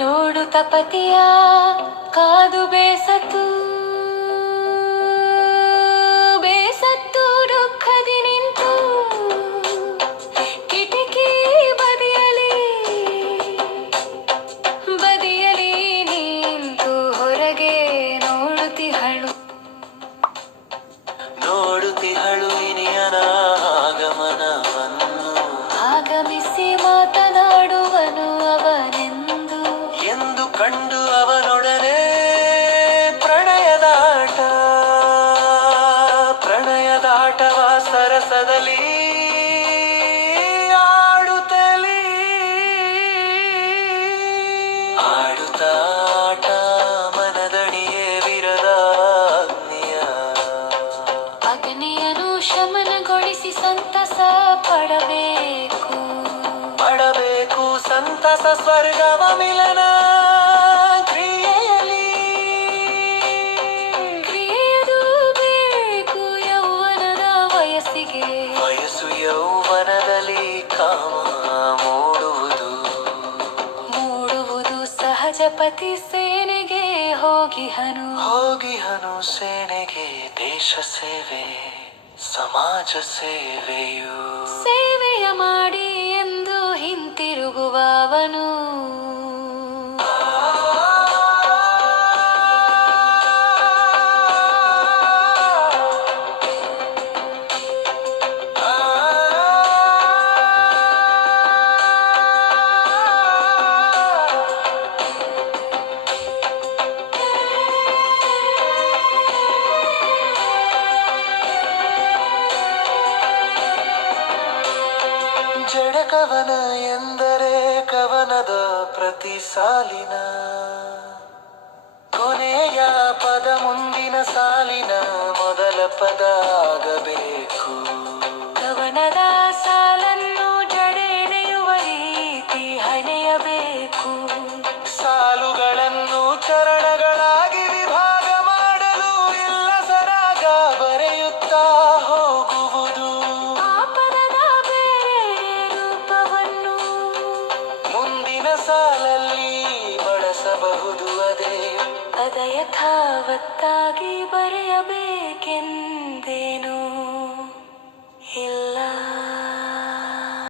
ನೋಡುತ್ತ ಪತಿಯ ಕಾದು ಬೇಸತ್ತು ದುಃಖದಿ ನಿಂತು ಕಿಟಕಿ ಬದಿಯಲಿ ನಿಂತು ಹೊರಗೆ ನೋಡುತ್ತಿಹಳು ಇನಿಯನ ಆಗಮನವನ್ನು ಆಗಮಿಸಿ ಮಾತನಾಡುವನು ಅವನೆಂದು ಎಂದು ಕಂಡು ಅವನೊಡನೆ ಪ್ರಣಯದಾಟವ ಸರಸದಲ್ಲಿ ಆಡುತ್ತಾಟ ಮನದಡಿಯೇ ವಿರದ ಅಗ್ನಿಯನು ಶಮನಗೊಳಿಸಿ ಸಂತಸ ಪಡಬೇಕು ಸಂತಸ ಸ್ವರ್ಗವ ಮಿಲನ ಕ್ರಿಯೆಯದು ಬೇಕು ಯೌವನದ ವಯಸ್ಸು ಯೌವನದಲ್ಲಿ ಕಾಮ ಮೂಡುವುದು ಸಹಜ ಪತಿ ಸೇನೆಗೆ ಹೋಗಿಹನು ಸೇನೆಗೆ ದೇಶ ಸೇವೆ ಸಮಾಜ ಸೇವೆಯ ಮಾಡಿ ಎಂದು ಹಿಂತಿರುಗುವವನು ಜಡಕವನ ಎಂದರೆ ಕವನದ ಪ್ರತಿ ಸಾಲಿನ ಕೊನೆಯ ಪದ ಮುಂದಿನ ಸಾಲಿನ ಮೊದಲ ಪದ ಆಗಬೇಕು. ಕವನದ ಸಾಲನ್ನು ಜಡೆನೆಯುವ ರೀತಿ ಹಣೆಯಬೇಕು. ಸಾಲುಗಳನ್ನು ಚರಣಗಳಾಗಿ ವಿಭಾಗ ಮಾಡಲು ಇಲ್ಲ ಸರಾಗ ಬರೆಯುತ್ತಾ ಹೋಗುವುದು. ಆ ಪದದ ಬೇರೆ ರೂಪವನ್ನು ಮುಂದಿನ ಸಾಲಲ್ಲಿ ಬಳಸಬಹುದು. ಅದ ಯಥಾವತ್ತಾಗಿ ಬರೆಯಬೇಕು.